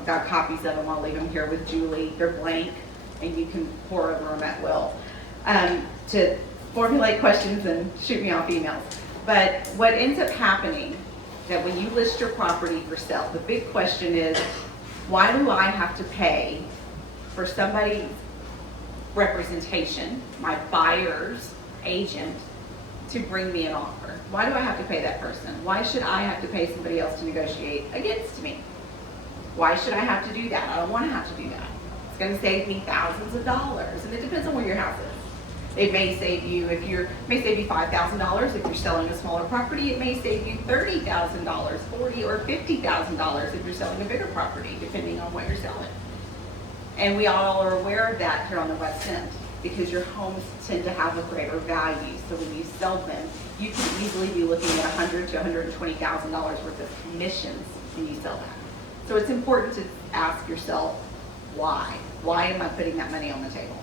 I've got copies of them. I'll leave them here with Julie. They're blank, and you can pour over them at will to formulate questions and shoot me off emails. But what ends up happening, that when you list your property for sale, the big question is, why do I have to pay for somebody's representation, my buyer's agent, to bring me an offer? Why do I have to pay that person? Why should I have to pay somebody else to negotiate against me? Why should I have to do that? I don't want to have to do that. It's going to save me thousands of dollars, and it depends on where your house is. It may save you $5,000 if you're selling a smaller property. It may save you $30,000, $40,000 or $50,000 if you're selling a bigger property, depending on what you're selling. And we all are aware of that here on the West End, because your homes tend to have a greater value. So when you sell them, you can easily be looking at $100,000 to $120,000 worth of commissions when you sell that. So it's important to ask yourself, why? Why am I putting that money on the table?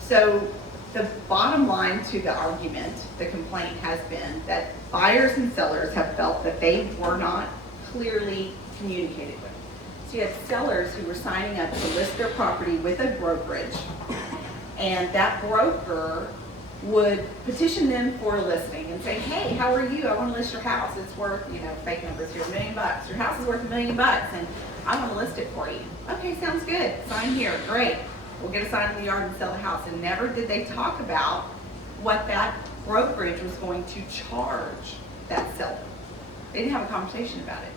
So the bottom line to the argument, the complaint has been that buyers and sellers have felt that they were not clearly communicated with. So you have sellers who were signing up to list their property with a brokerage, and that broker would petition them for a listing and say, hey, how are you? I want to list your house. It's worth, fake numbers here, $1 million. Your house is worth $1 million, and I want to list it for you. Okay, sounds good. Sign here. Great. We'll get a sign in the yard and sell the house. And never did they talk about what that brokerage was going to charge that seller. They didn't have a conversation about it.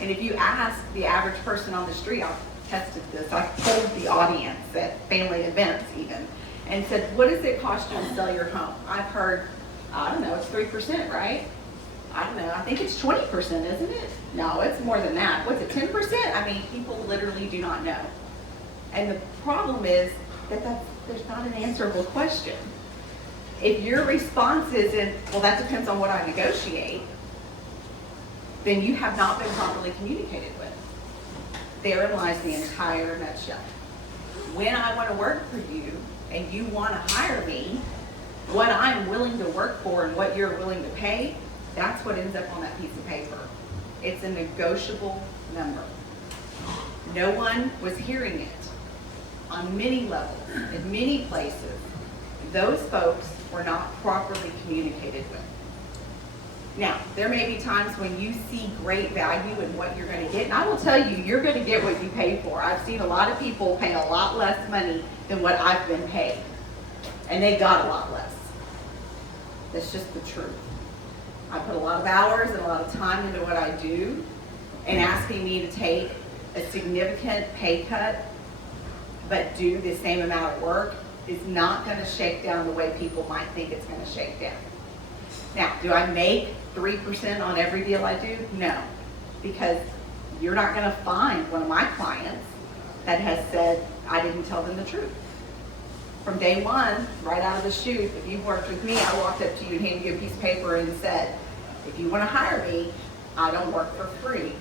And if you ask the average person on the street, I've tested this, I've told the audience at family events even, and said, what does it cost you to sell your home? I've heard, I don't know, it's 3%, right? I don't know, I think it's 20%, isn't it? No, it's more than that. What's it, 10%? I mean, people literally do not know. And the problem is that there's not an answerable question. If your response isn't, well, that depends on what I negotiate, then you have not been properly communicated with. Therein lies the entire nutshell. When I want to work for you and you want to hire me, what I'm willing to work for and what you're willing to pay, that's what ends up on that piece of paper. It's a negotiable number. No one was hearing it on many levels, in many places. Those folks were not properly communicated with. Now, there may be times when you see great value in what you're going to get, and I will tell you, you're going to get what you pay for. I've seen a lot of people pay a lot less money than what I've been paid, and they got a lot less. That's just the truth. I put a lot of hours and a lot of time into what I do, and asking me to take a significant pay cut but do the same amount of work is not going to shake down the way people might think it's going to shake down. Now, do I make 3% on every deal I do? No, because you're not going to find one of my clients that has said, I didn't tell them the truth. From day one, right out of the chute, if you've worked with me, I walked up to you and handed you a piece of paper and said, if you want to hire me, I don't work for free.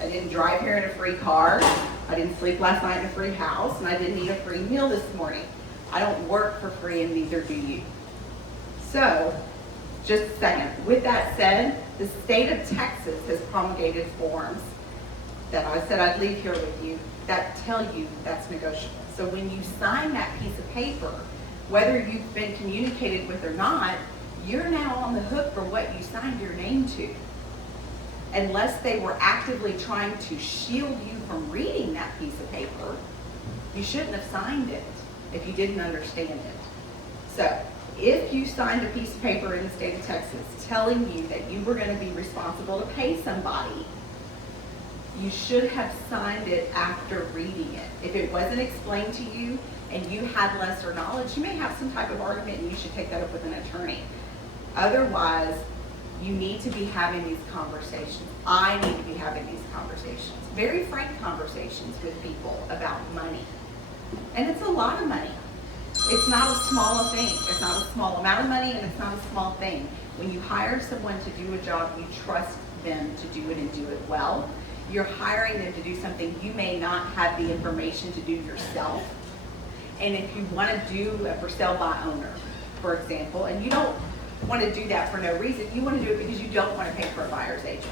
I didn't drive here in a free car. I didn't sleep last night in a free house, and I didn't eat a free meal this morning. I don't work for free, and neither do you. So, just a second. With that said, the state of Texas has promulgated forms that I said I'd leave here with you that tell you that's negotiable. So when you sign that piece of paper, whether you've been communicated with or not, you're now on the hook for what you signed your name to. Unless they were actively trying to shield you from reading that piece of paper, you shouldn't have signed it if you didn't understand it. So, if you signed a piece of paper in the state of Texas telling you that you were going to be responsible to pay somebody You should have signed it after reading it. If it wasn't explained to you and you had lesser knowledge, you may have some type of argument and you should take that up with an attorney. Otherwise, you need to be having these conversations. I need to be having these conversations, very frank conversations with people about money. And it's a lot of money. It's not a small thing. It's not a small amount of money, and it's not a small thing. When you hire someone to do a job, you trust them to do it and do it well. You're hiring them to do something you may not have the information to do yourself. And if you want to do a for sale by owner, for example, and you don't want to do that for no reason, you want to do it because you don't want to pay for a buyer's agent.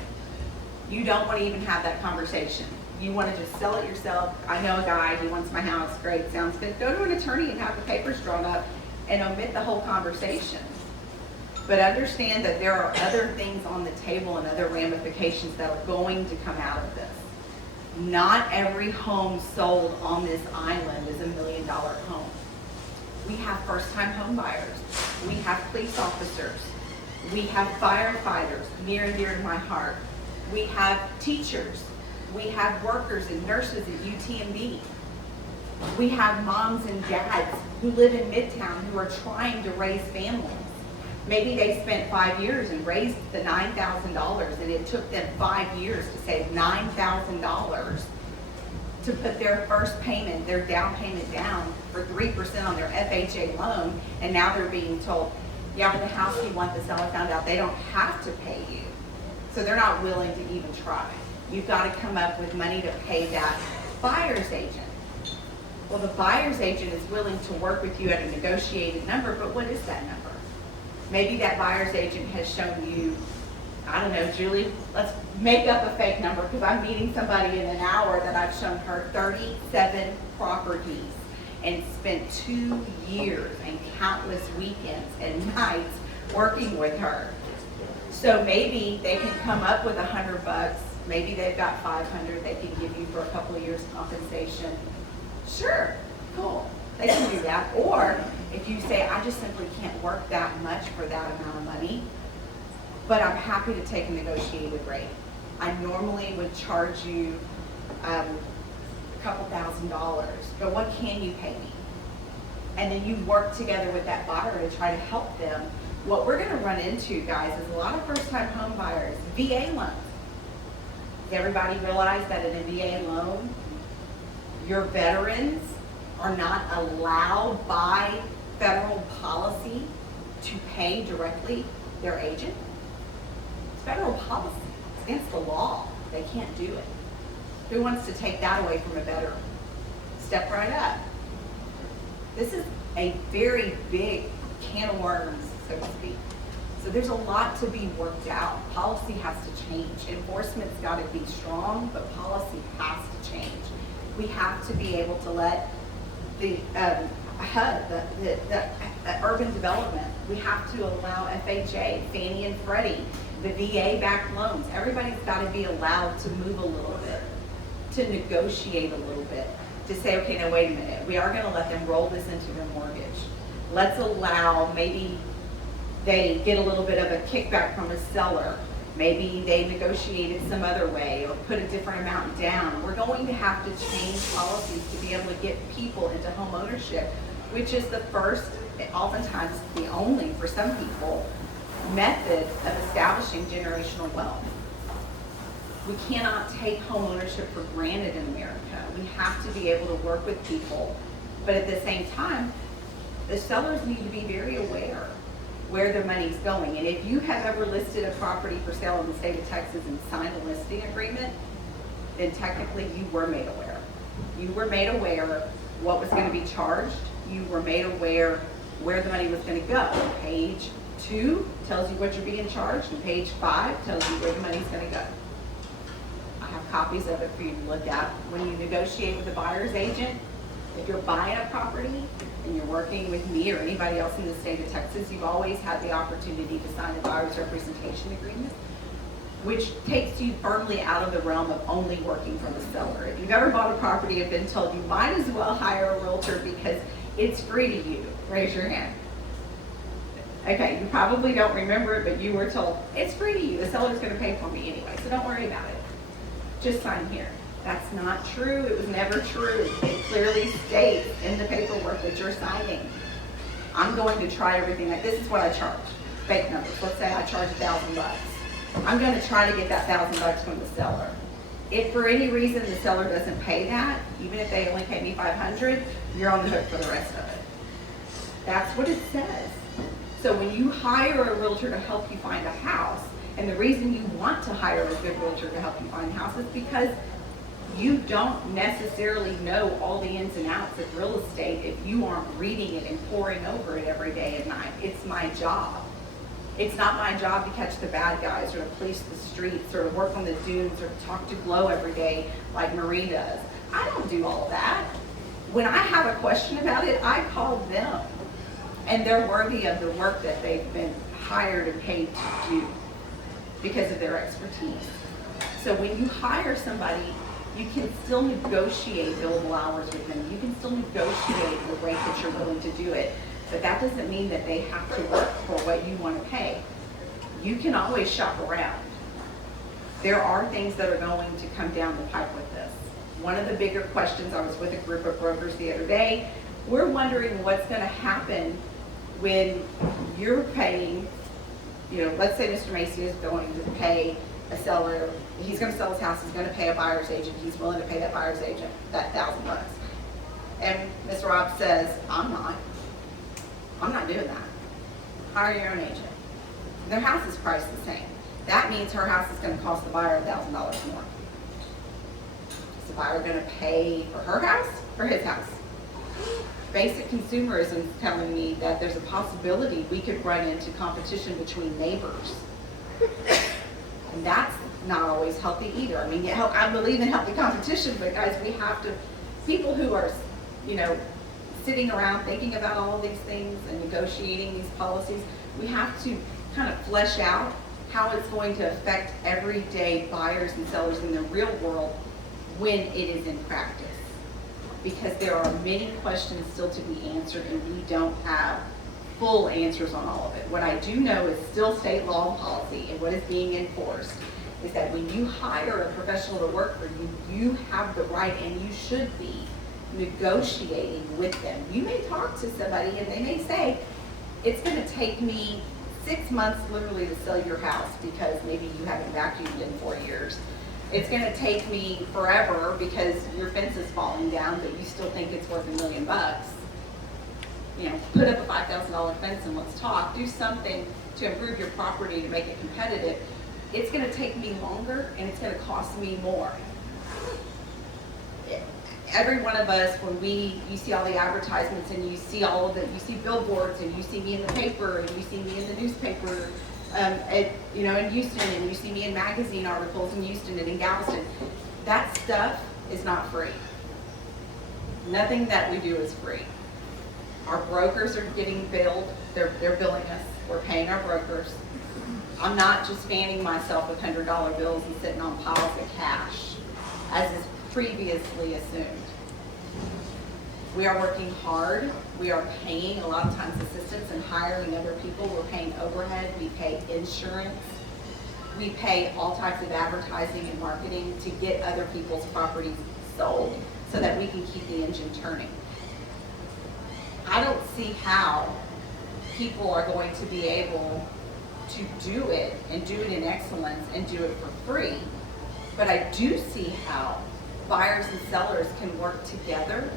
You don't want to even have that conversation. You want to just sell it yourself. I know a guy, he wants my house, great, sounds good. Go to an attorney and have the papers drawn up and omit the whole conversation. But understand that there are other things on the table and other ramifications that are going to come out of this. Not every home sold on this island is $1 million home. We have first-time home buyers. We have police officers. We have firefighters, near and dear to my heart. We have teachers. We have workers and nurses at UTMB. We have moms and dads who live in Midtown who are trying to raise families. Maybe they spent 5 years and raised the $9,000, and it took them 5 years to save $9,000 to put their first payment, their down payment down for 3% on their FHA loan, and now they're being told, yeah, but the house you want, the seller found out they don't have to pay you. So they're not willing to even try. You've got to come up with money to pay that buyer's agent. Well, the buyer's agent is willing to work with you at a negotiated number, but what is that number? Maybe that buyer's agent has shown you, I don't know, Julie, let's make up a fake number because I'm meeting somebody in an hour that I've shown her 37 properties and spent 2 years and countless weekends and nights working with her. So maybe they can come up with $100. Maybe they've got 500 they can give you for a couple of years compensation. Sure, cool, they can do that. Or if you say, I just simply can't work that much for that amount of money, but I'm happy to take a negotiated rate. I normally would charge you a couple $1,000s, but what can you pay me? And then you work together with that buyer to try to help them. What we're gonna run into, guys, is a lot of first-time home buyers, VA loans. Does everybody realize that in a VA loan, your veterans are not allowed by federal policy to pay directly their agent? It's federal policy. It's against the law. They can't do it. Who wants to take that away from a veteran? Step right up. This is a very big can of worms, so to speak. So there's a lot to be worked out. Policy has to change. Enforcement's got to be strong, but policy has to change. We have to be able to let the HUD, the urban development, we have to allow FHA, Fannie and Freddie, the VA-backed loans. Everybody's got to be allowed to move a little bit, to negotiate a little bit, to say, okay, now wait a minute, we are going to let them roll this into their mortgage. Let's allow, maybe they get a little bit of a kickback from a seller. Maybe they negotiated some other way or put a different amount down. We're going to have to change policies to be able to get people into home ownership, which is the first, oftentimes the only, for some people, method of establishing generational wealth. We cannot take home ownership for granted in America. We have to be able to work with people, but at the same time, the sellers need to be very aware where their money's going. And if you have ever listed a property for sale in the state of Texas and signed a listing agreement, then technically you were made aware. You were made aware what was going to be charged. You were made aware where the money was going to go. Page 2 tells you what you're being charged, and page 5 tells you where the money's going to go. I have copies of it for you to look at. When you negotiate with a buyer's agent, if you're buying a property and you're working with me or anybody else in the state of Texas, you've always had the opportunity to sign a buyer's representation agreement, which takes you firmly out of the realm of only working for the seller. If you've ever bought a property and been told you might as well hire a realtor because it's free to you, raise your hand. Okay, you probably don't remember it, but you were told, it's free to you. The seller's going to pay for me anyway, so don't worry about it. just sign here. That's not true. It was never true. It clearly states in the paperwork that you're signing. I'm going to try everything. This is what I charge. Fake numbers. Let's say I charge $1,000. I'm going to try to get that $1,000 from the seller. If for any reason the seller doesn't pay that, even if they only pay me $500, you're on the hook for the rest of it. That's what it says. So when you hire a realtor to help you find a house, and the reason you want to hire a good realtor to help you find a house is because you don't necessarily know all the ins and outs of real estate if you aren't reading it and poring over it every day and night. It's my job. It's not my job to catch the bad guys or to police the streets or to work on the dunes or to talk to Glow every day like Marie does. I don't do all that. When I have a question about it, I call them. And they're worthy of the work that they've been hired and paid to do because of their expertise. So when you hire somebody, you can still negotiate billable hours with them. You can still negotiate the rate that you're willing to do it. But that doesn't mean that they have to work for what you want to pay. You can always shop around. There are things that are going to come down the pipe with this. One of the bigger questions, I was with a group of brokers the other day, we're wondering what's going to happen when you're paying, let's say Mr. Macy is going to pay a seller, he's going to sell his house, he's going to pay a buyer's agent, he's willing to pay that buyer's agent that $1,000. And Mr. Rob says, I'm not doing that. Hire your own agent. Their house is priced the same. That means her house is going to cost the buyer $1,000 more. Is the buyer going to pay for her house or his house? Basic consumerism is telling me that there's a possibility we could run into competition between neighbors. And that's not always healthy either. I mean, I believe in healthy competition, but guys, we have to, people who are, sitting around thinking about all of these things and negotiating these policies, we have to kind of flesh out how it's going to affect everyday buyers and sellers in the real world when it is in practice. Because there are many questions still to be answered and we don't have full answers on all of it. What I do know is still state law and policy, and what is being enforced is that when you hire a professional to work for you, you have the right, and you should be, negotiating with them. You may talk to somebody and they may say, it's going to take me 6 months literally to sell your house because maybe you haven't vacuumed in 4 years. It's going to take me forever because your fence is falling down, but you still think it's worth $1 million. Put up a $5,000 fence and let's talk. Do something to improve your property to make it competitive. It's going to take me longer and it's going to cost me more. Every one of us, when you see all the advertisements and you see all of it, you see billboards and you see me in the paper and you see me in the newspaper, in Houston, and you see me in magazine articles in Houston and in Galveston. That stuff is not free. Nothing that we do is free. Our brokers are getting billed. They're billing us. We're paying our brokers. I'm not just fanning myself with $100 bills and sitting on piles of cash, as is previously assumed. We are working hard. We are paying a lot of times assistants and hiring other people. We're paying overhead. We pay insurance. We pay all types of advertising and marketing to get other people's properties sold so that we can keep the engine turning. I don't see how people are going to be able to do it and do it in excellence and do it for free, but I do see how buyers and sellers can work together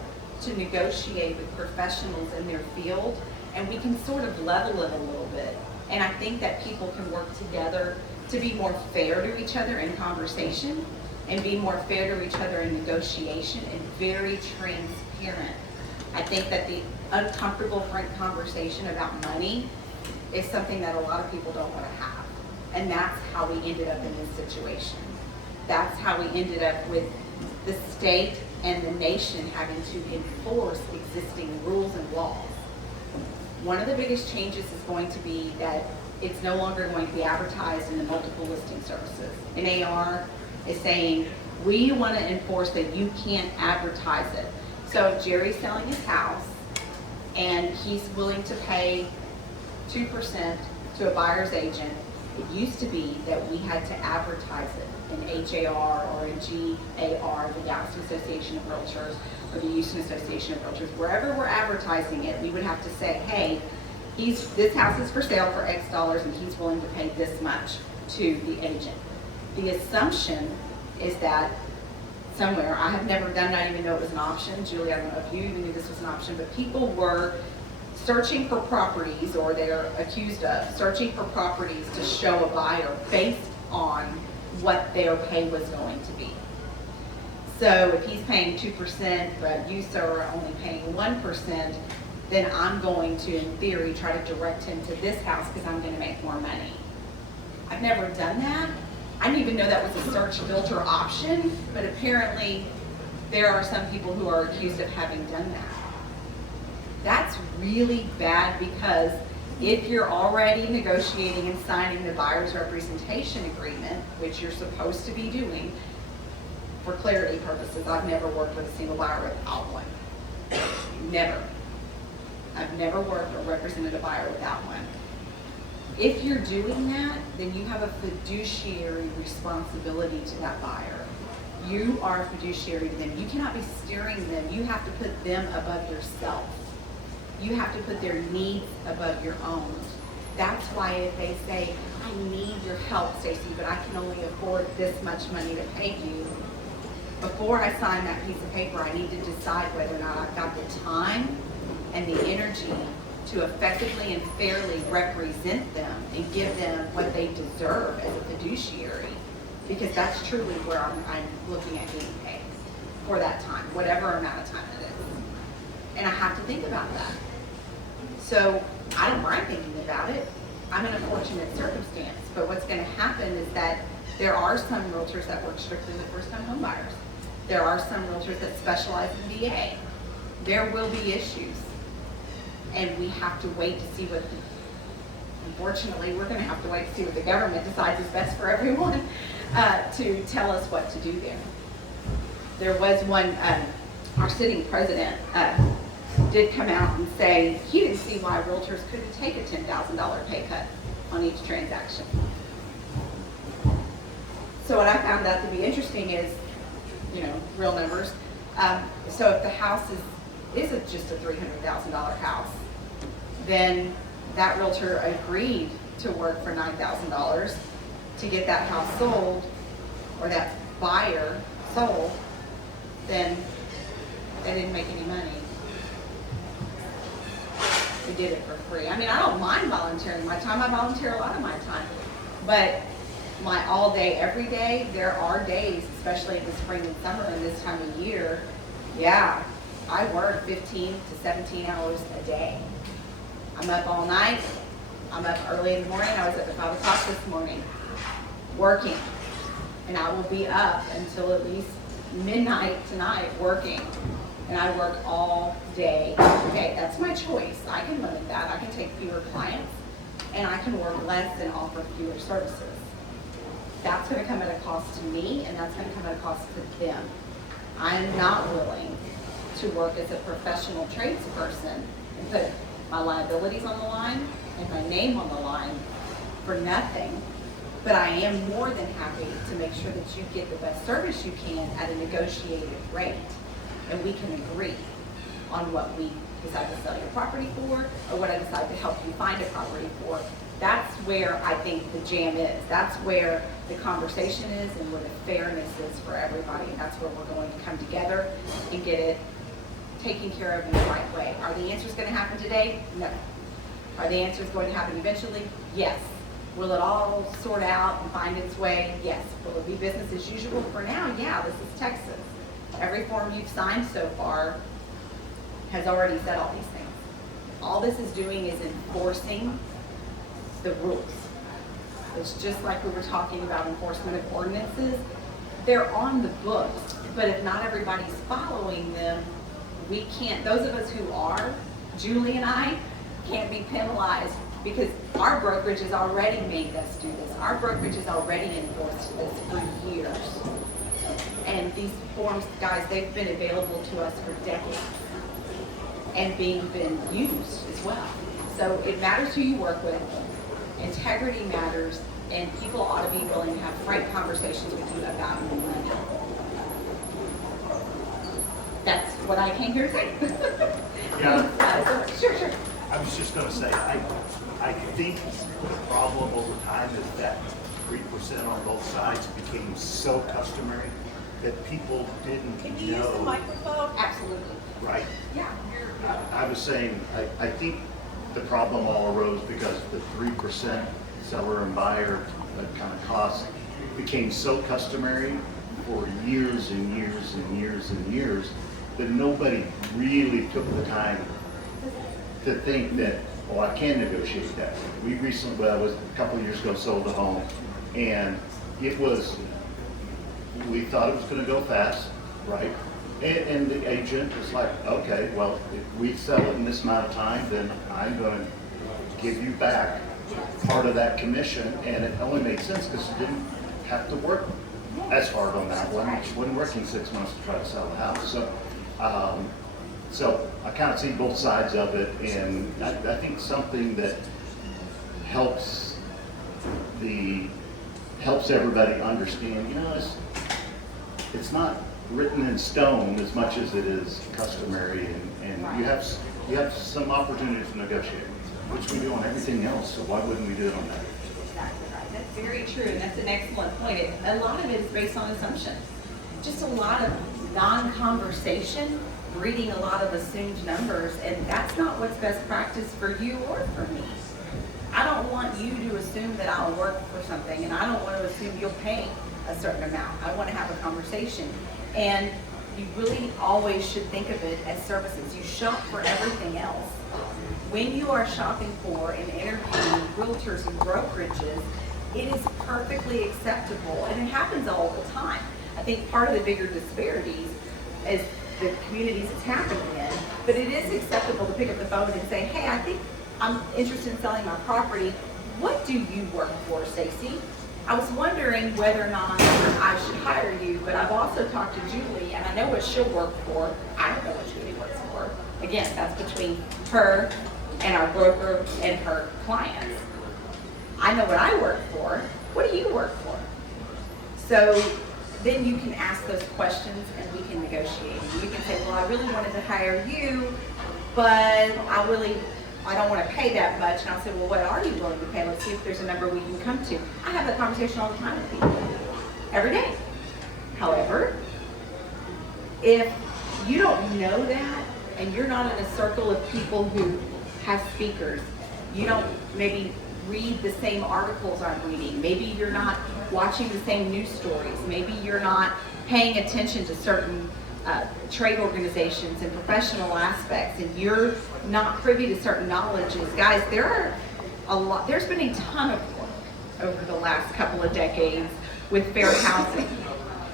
to negotiate with professionals in their field, and we can sort of level it a little bit. And I think that people can work together to be more fair to each other in conversation and be more fair to each other in negotiation and very transparent. I think that the uncomfortable, frank conversation about money is something that a lot of people don't want to have. And that's how we ended up in this situation. That's how we ended up with the state and the nation having to enforce existing rules and laws. One of the biggest changes is going to be that it's no longer going to be advertised in the multiple listing services. NAR is saying, we want to enforce that you can't advertise it. So if Jerry's selling his house and he's willing to pay 2% to a buyer's agent, It used to be that we had to advertise it in HAR or in GAR, the Galveston Association of Realtors, or the Houston Association of Realtors. Wherever we're advertising it, we would have to say, hey, this house is for sale for X dollars and he's willing to pay this much to the agent. The assumption is that somewhere, I have never done it, I didn't even know it was an option. Julie, I don't know if you even knew this was an option, but people were searching for properties, or they're accused of searching for properties to show a buyer based on what their pay was going to be. So if he's paying 2%, but you, sir, are only paying 1%, then I'm going to, in theory, try to direct him to this house because I'm going to make more money. I've never done that. I didn't even know that was a search filter option, but apparently there are some people who are accused of having done that. That's really bad, because if you're already negotiating and signing the buyer's representation agreement, which you're supposed to be doing, for clarity purposes, I've never worked with a single buyer without one. Never. I've never worked or represented a buyer without one. If you're doing that, then you have a fiduciary responsibility to that buyer. You are a fiduciary to them. You cannot be steering them. You have to put them above yourself. You have to put their needs above your own. That's why if they say, I need your help, Stacey, but I can only afford this much money to pay you, before I sign that piece of paper, I need to decide whether or not I've got the time and the energy to effectively and fairly represent them and give them what they deserve as a fiduciary, because that's truly where I'm looking at getting paid for that time, whatever amount of time it is. And I have to think about that. So I don't mind thinking about it. I'm in a fortunate circumstance, but what's going to happen is that there are some realtors that work strictly with first-time home buyers. There are some realtors that specialize in VA. There will be issues. And we have to wait to see what, unfortunately, we're going to have to wait to see what the government decides is best for everyone to tell us what to do there. There was one, our sitting president did come out and say he didn't see why realtors couldn't take a $10,000 pay cut on each transaction. So what I found out to be interesting is, real numbers. So if the house is just a $300,000 house, then that realtor agreed to work for $9,000 to get that house sold, or that buyer sold, then they didn't make any money. They did it for free. I mean, I don't mind volunteering my time. I volunteer a lot of my time. But my all day, every day, there are days, especially in the spring and summer and this time of year, yeah, I work 15 to 17 hours a day. I'm up all night. I'm up early in the morning. I was up at 5 o'clock this morning working. And I will be up until at least midnight tonight working. And I work all day. Okay, that's my choice. I can limit that. I can take fewer clients, and I can work less and offer fewer services. That's going to come at a cost to me, and that's going to come at a cost to them. I'm not willing to work as a professional tradesperson and put my liabilities on the line and my name on the line for nothing. But I am more than happy to make sure that you get the best service you can at a negotiated rate. And we can agree on what we decide to sell your property for, or what I decide to help you find a property for. That's where I think the jam is. That's where the conversation is, and where the fairness is for everybody. And that's where we're going to come together and get it taken care of in the right way. Are the answers going to happen today? No. Are the answers going to happen eventually? Yes. Will it all sort out and find its way? Yes. Will it be business as usual? For now, yeah, this is Texas. Every form you've signed so far has already said all these things. All this is doing is enforcing the rules. It's just like we were talking about enforcement of ordinances. They're on the books, but if not everybody's following them, we can't, those of us who are, Julie and I, can't be penalized, because our brokerage has already made us do this. Our brokerage has already enforced this for years. And these forms, guys, they've been available to us for decades and been used as well. So it matters who you work with. Integrity matters, and people ought to be willing to have frank conversations with you about your money. That's what I came here to say. Yeah. Sure. I was just gonna say, I think the problem over time is that 3% on both sides became so customary that people didn't Can you use the know. microphone? Absolutely. Right. Yeah. I was saying, I think the problem all arose because the 3% seller and buyer kind of cost became so customary for years and years and years and years that nobody really took the time to think that, oh, I can negotiate that. We recently, well, it was a couple of years ago, sold a home, and it was, we thought it was gonna go fast, right? And the agent was like, okay, well, if we sell it in this amount of time, then I'm gonna give you back part of that commission, and it only made sense because you didn't have to work as hard on that one. You wasn't working 6 months to try to sell the house. So I kind of see both sides of it, and I think something that helps everybody understand, you know, it's not written in stone as much as it is customary, and you have some opportunities to negotiate, which we do on everything else, so why wouldn't we do it on that? Exactly right. That's very true, and that's an excellent point. A lot of it is based on assumptions. Just a lot of non-conversation, reading a lot of assumed numbers, and that's not what's best practice for you or for me. I don't want you to assume that I'll work for something, and I don't want to assume you'll pay a certain amount. I want to have a conversation. And you really always should think of it as services. You shop for everything else. When you are shopping for and interviewing realtors and brokerages, it is perfectly acceptable, and it happens all the time. I think part of the bigger disparities is the communities it's happening in, but it is acceptable to pick up the phone and say, hey, I think I'm interested in selling my property. What do you work for, Stacey? I was wondering whether or not I should hire you, but I've also talked to Julie, and I know what she'll work for. I don't know what Julie works for. Again, that's between her and our broker and her clients. I know what I work for. What do you work for? So then you can ask those questions, and we can negotiate. You can say, well, I really wanted to hire you, but I don't want to pay that much. And I'll say, well, what are you willing to pay? Let's see if there's a number we can come to. I have that conversation all the time with people, every day. However, if you don't know that, and you're not in a circle of people who have speakers, you don't maybe read the same articles I'm reading, maybe you're not watching the same news stories, maybe you're not paying attention to certain trade organizations and professional aspects, and you're not privy to certain knowledges. Guys, there's been a ton of work over the last couple of decades with fair housing.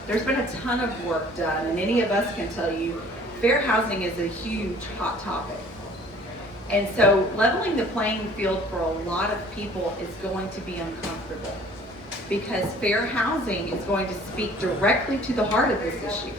There's been a ton of work done, and any of us can tell you fair housing is a huge hot topic. And so leveling the playing field for a lot of people is going to be uncomfortable, because fair housing is going to speak directly to the heart of this issue.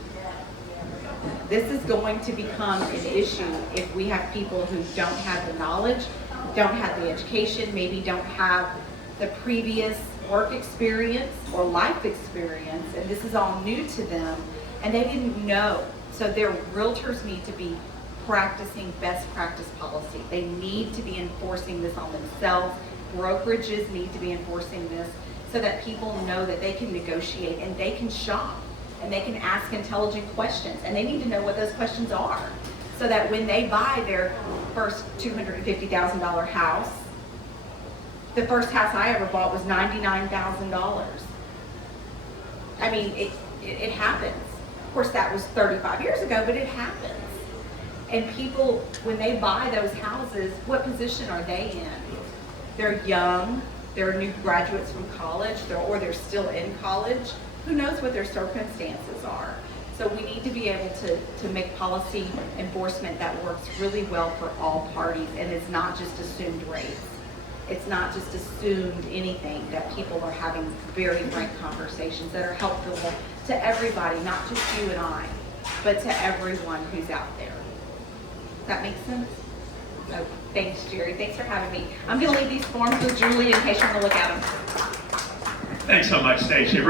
This is going to become an issue if we have people who don't have the knowledge, don't have the education, maybe don't have the previous work experience or life experience, and this is all new to them, and they didn't know. So their realtors need to be practicing best practice policy. They need to be enforcing this on themselves. Brokerages need to be enforcing this so that people know that they can negotiate and they can shop and they can ask intelligent questions, and they need to know what those questions are, so that when they buy their first $250,000 house, the first house I ever bought was $99,000. I mean, it happens. Of course, that was 35 years ago, but it happens. And people, when they buy those houses, what position are they in? They're young, they're new graduates from college, or they're still in college. Who knows what their circumstances are? So we need to be able to make policy enforcement that works really well for all parties, and it's not just assumed rates. It's not just assumed anything, that people are having very frank conversations that are helpful to everybody, not just you and I, but to everyone who's out there. Does that make sense? Oh, thanks, Jerry. Thanks for having me. I'm going to leave these forms with Julie in case you want to look at them. Thanks so much, Stacey. Really